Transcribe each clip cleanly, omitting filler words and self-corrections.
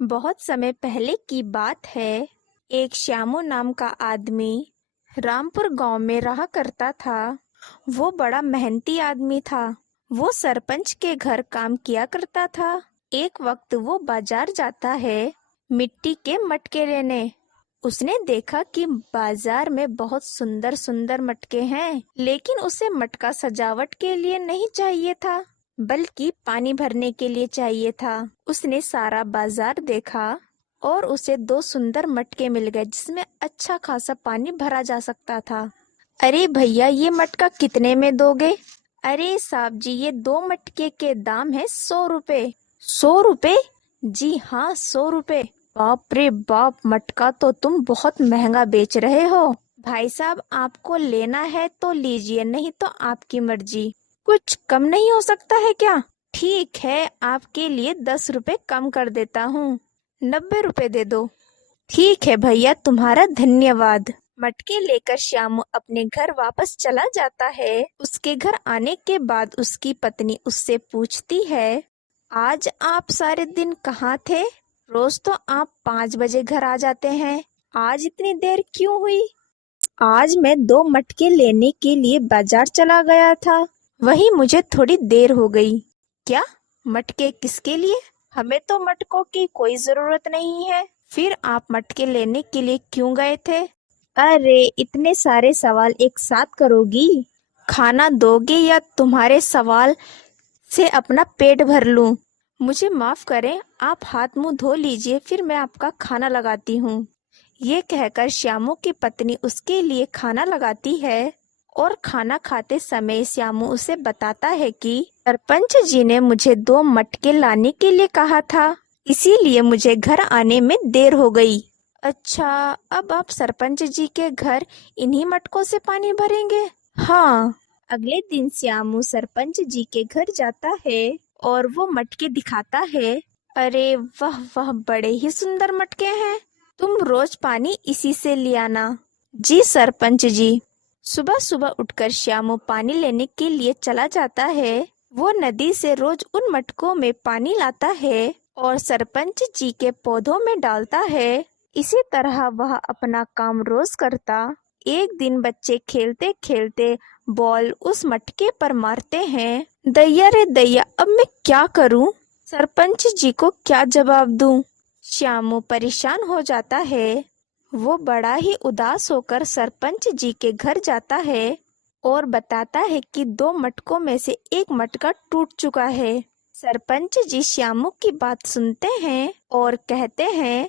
बहुत समय पहले की बात है। एक श्यामू नाम का आदमी रामपुर गांव में रहा करता था। वो बड़ा मेहनती आदमी था। वो सरपंच के घर काम किया करता था। एक वक्त वो बाजार जाता है मिट्टी के मटके लेने। उसने देखा कि बाजार में बहुत सुंदर सुंदर मटके हैं, लेकिन उसे मटका सजावट के लिए नहीं चाहिए था, बल्कि पानी भरने के लिए चाहिए था। उसने सारा बाजार देखा और उसे दो सुंदर मटके मिल गए जिसमें अच्छा खासा पानी भरा जा सकता था। अरे भैया, ये मटका कितने में दोगे? अरे साहब जी, ये दो मटके के दाम है 100 रुपए। 100 रुपए? जी हाँ, 100 रुपए। बाप रे बाप, मटका तो तुम बहुत महंगा बेच रहे हो। भाई साहब, आपको लेना है तो लीजिए, नहीं तो आपकी मर्जी। कुछ कम नहीं हो सकता है क्या? ठीक है, आपके लिए 10 रुपए कम कर देता हूँ। 90 रुपए दे दो। ठीक है भैया, तुम्हारा धन्यवाद। मटके लेकर श्यामू अपने घर वापस चला जाता है। उसके घर आने के बाद उसकी पत्नी उससे पूछती है, आज आप सारे दिन कहाँ थे? रोज तो आप 5 बजे घर आ जाते हैं, आज इतनी देर क्यों हुई? आज मैं दो मटके लेने के लिए बाजार चला गया था, वही मुझे थोड़ी देर हो गई। क्या? मटके किसके लिए? हमें तो मटकों की कोई जरूरत नहीं है। फिर आप मटके लेने के लिए क्यों गए थे? अरे, इतने सारे सवाल एक साथ करोगी? खाना दोगे या तुम्हारे सवाल से अपना पेट भर लूं? मुझे माफ करें, आप हाथ मुंह धो लीजिए, फिर मैं आपका खाना लगाती हूँ। ये कहकर श्यामू की पत्नी उसके लिए खाना लगाती है और खाना खाते समय श्यामू उसे बताता है कि सरपंच जी ने मुझे दो मटके लाने के लिए कहा था, इसीलिए मुझे घर आने में देर हो गई। अच्छा, अब आप सरपंच जी के घर इन्हीं मटकों से पानी भरेंगे? हाँ। अगले दिन श्यामू सरपंच जी के घर जाता है और वो मटके दिखाता है। अरे वाह वाह, बड़े ही सुंदर मटके हैं। तुम रोज पानी इसी से ले आना। जी सरपंच जी। सुबह सुबह उठकर श्यामू पानी लेने के लिए चला जाता है। वो नदी से रोज उन मटकों में पानी लाता है और सरपंच जी के पौधों में डालता है। इसी तरह वह अपना काम रोज करता। एक दिन बच्चे खेलते खेलते बॉल उस मटके पर मारते हैं। दैया रे दैया, अब मैं क्या करूं? सरपंच जी को क्या जवाब दूं? श्यामू परेशान हो जाता है। वो बड़ा ही उदास होकर सरपंच जी के घर जाता है और बताता है कि दो मटकों में से एक मटका टूट चुका है। सरपंच जी श्यामू की बात सुनते हैं और कहते हैं,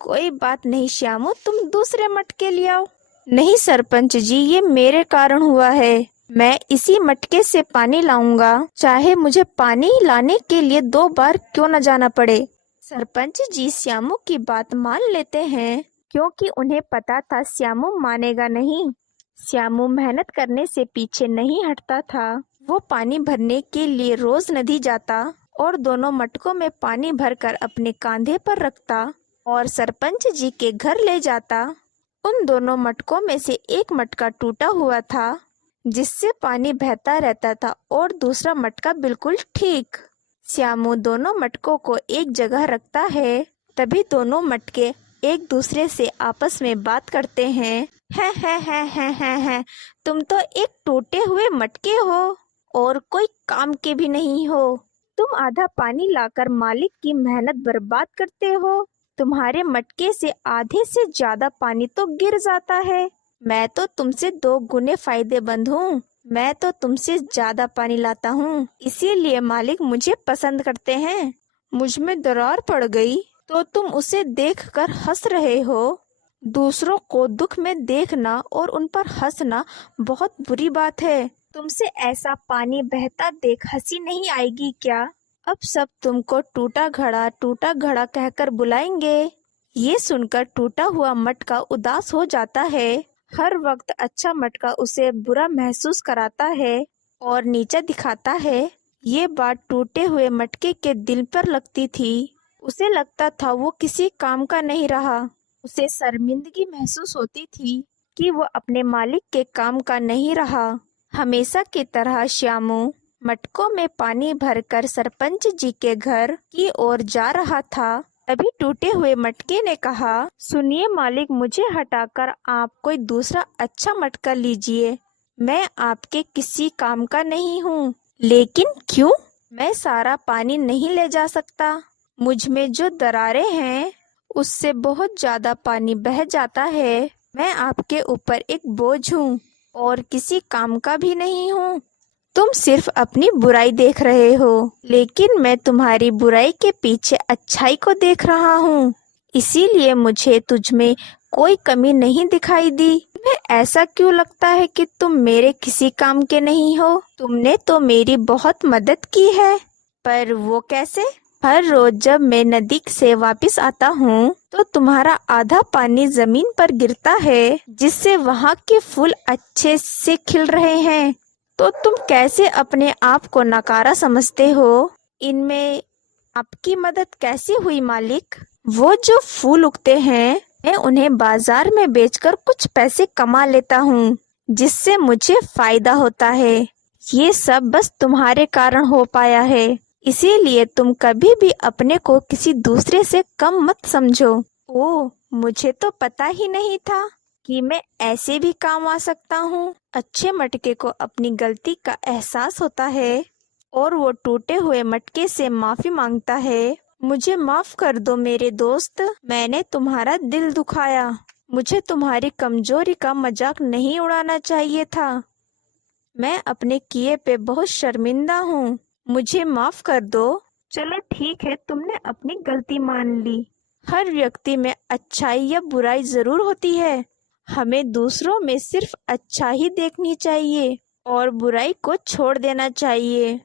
कोई बात नहीं श्यामू, तुम दूसरे मटके ले आओ। नहीं सरपंच जी, ये मेरे कारण हुआ है। मैं इसी मटके से पानी लाऊंगा, चाहे मुझे पानी लाने के लिए 2 बार क्यों न जाना पड़े। सरपंच जी श्यामू की बात मान लेते हैं, क्योंकि उन्हें पता था श्यामू मानेगा नहीं। श्यामू मेहनत करने से पीछे नहीं हटता था। वो पानी भरने के लिए रोज नदी जाता और दोनों मटकों में पानी भरकर अपने कंधे पर रखता और सरपंच जी के घर ले जाता। उन दोनों मटकों में से एक मटका टूटा हुआ था, जिससे पानी बहता रहता था, और दूसरा मटका बिल्कुल ठीक। श्यामू दोनों मटकों को एक जगह रखता है। तभी दोनों मटके एक दूसरे से आपस में बात करते हैं। है, तुम तो एक टूटे हुए मटके हो और कोई काम के भी नहीं हो। तुम आधा पानी लाकर मालिक की मेहनत बर्बाद करते हो। तुम्हारे मटके से आधे से ज्यादा पानी तो गिर जाता है। मैं तो तुमसे 2 गुने फायदेमंद हूँ। मैं तो तुमसे ज्यादा पानी लाता हूँ, इसीलिए मालिक मुझे पसंद करते हैं। मुझ में दरार पड़ गई तो तुम उसे देखकर हंस रहे हो। दूसरों को दुख में देखना और उन पर हंसना बहुत बुरी बात है। तुमसे ऐसा पानी बहता देख हंसी नहीं आएगी क्या? अब सब तुमको टूटा घड़ा कहकर बुलाएंगे। ये सुनकर टूटा हुआ मटका उदास हो जाता है। हर वक्त अच्छा मटका उसे बुरा महसूस कराता है और नीचा दिखाता है। ये बात टूटे हुए मटके के दिल पर लगती थी। उसे लगता था वो किसी काम का नहीं रहा। उसे शर्मिंदगी महसूस होती थी कि वो अपने मालिक के काम का नहीं रहा। हमेशा की तरह श्यामू मटकों में पानी भरकर सरपंच जी के घर की ओर जा रहा था। तभी टूटे हुए मटके ने कहा, सुनिए मालिक, मुझे हटाकर आप कोई दूसरा अच्छा मटका लीजिए। मैं आपके किसी काम का नहीं हूँ। लेकिन क्यों? मैं सारा पानी नहीं ले जा सकता। मुझ में जो दरारें हैं उससे बहुत ज्यादा पानी बह जाता है। मैं आपके ऊपर एक बोझ हूँ और किसी काम का भी नहीं हूँ। तुम सिर्फ अपनी बुराई देख रहे हो, लेकिन मैं तुम्हारी बुराई के पीछे अच्छाई को देख रहा हूँ। इसीलिए मुझे तुझ में कोई कमी नहीं दिखाई दी। तुम्हें ऐसा क्यों लगता है कि तुम मेरे किसी काम के नहीं हो? तुमने तो मेरी बहुत मदद की है। पर वो कैसे? हर रोज जब मैं नदी से वापस आता हूँ तो तुम्हारा आधा पानी जमीन पर गिरता है, जिससे वहाँ के फूल अच्छे से खिल रहे हैं। तो तुम कैसे अपने आप को नकारा समझते हो? इनमें आपकी मदद कैसे हुई मालिक? वो जो फूल उगते हैं मैं उन्हें बाजार में बेचकर कुछ पैसे कमा लेता हूँ, जिससे मुझे फायदा होता है। ये सब बस तुम्हारे कारण हो पाया है। इसीलिए तुम कभी भी अपने को किसी दूसरे से कम मत समझो। ओह, मुझे तो पता ही नहीं था कि मैं ऐसे भी काम आ सकता हूँ। अच्छे मटके को अपनी गलती का एहसास होता है और वो टूटे हुए मटके से माफी मांगता है। मुझे माफ कर दो मेरे दोस्त, मैंने तुम्हारा दिल दुखाया। मुझे तुम्हारी कमजोरी का मजाक नहीं उड़ाना चाहिए था। मैं अपने किए पे बहुत शर्मिंदा हूँ। मुझे माफ कर दो। चलो ठीक है, तुमने अपनी गलती मान ली। हर व्यक्ति में अच्छाई या बुराई जरूर होती है। हमें दूसरों में सिर्फ अच्छा ही देखनी चाहिए और बुराई को छोड़ देना चाहिए।